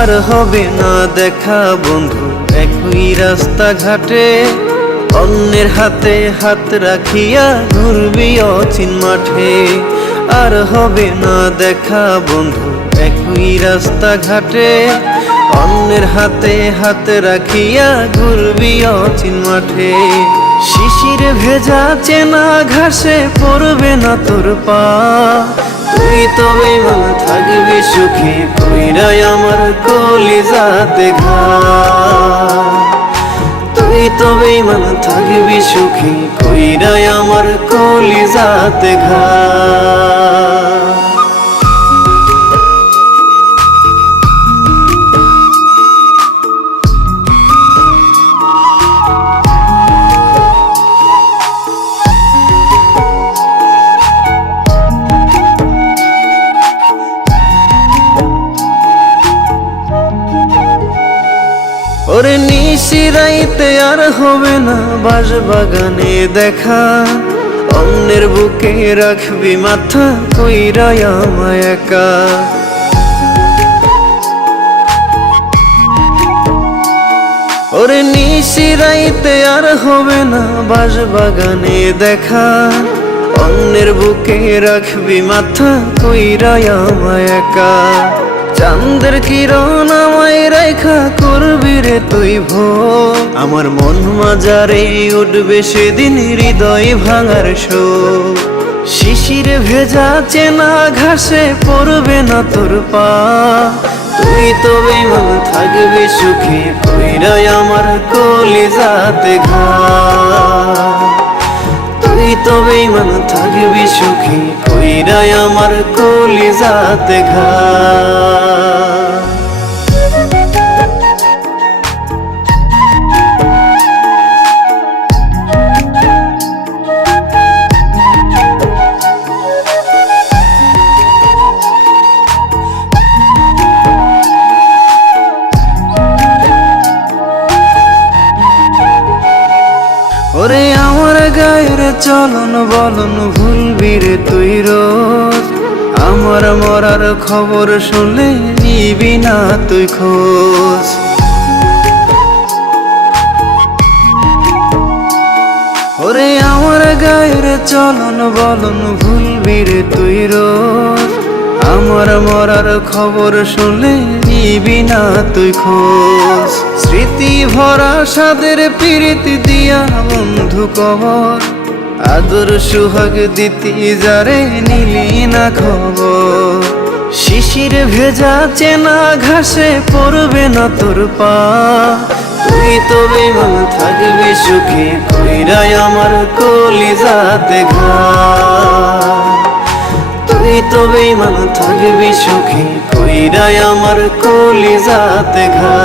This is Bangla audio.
আর হবে না দেখা বন্ধু একই রাস্তাঘাটে, অন্যের হাতে হাত রাখিয়া ঘুরবি অচিন মাঠে। আর হবে না দেখা বন্ধু একই রাস্তাঘাটে, অন্যের হাতে হাত রাখিয়া ঘুরবি অচিন মাঠে। শিশির ভেজা চেনা ঘাসে পড়বে না তোর পা, তুই তবে মন থাকবি সুখী কইরাই আমার কলিজাতে ঘা। তুই তবে মন থাকবি সুখী কইরাই আমার কলিজাতে ঘা। ওরে নিশিরাইতে আর হবে না বাঁশবাগানে দেখা, অন্যের বুকে রাখবি মাথা কইরাই আমায় একা। ওরে নিশিরাইতে আর হবে না বাঁশবাগানে দেখা, অন্যের বুকে রাখবি মাথা কইরাই আমায় একা। চাঁদের কিরণ আমায় রেখা করবি রে তুই ভোর, আমার মন মাজারে উঠবে সেদিন হৃদয় ভাঙার শোক। শিশির ভেজা চেনা ঘাসে পড়বে না তোর পা, তুই তবে মন থাকবি সুখী কইরাই আমার কলিজাতে ঘা। তুই তবে মন থাকবি সুখী কইরাই আমার কলিজাতে ঘা। ওরে আমার গায়ের চলন বলন ভুলবি রে তুই রোজ, আমার মরার খবর শুনলে নিবি না তুই খোঁজ। ওরে আমার গায়ের চলন বলন ভুলবি রে তুই রোজ, আমার মরার খবর শুনলে নিবি না তুই খোঁজ। স্মৃতি ভরা সাদের প্রীতি দিয়া বন্ধু কবর, আদর সুহাগ দিতি যারে নিলি না খবর। শিশির ভেজা চেনা ঘাসে পড়বে না তোর পা, তুই তবে মন থাকবি সুখী কইরাই আমার কলিজাতে ঘা। তুই তবে মন থাকবি সুখী কইরাই আমার কলিজাতে ঘা।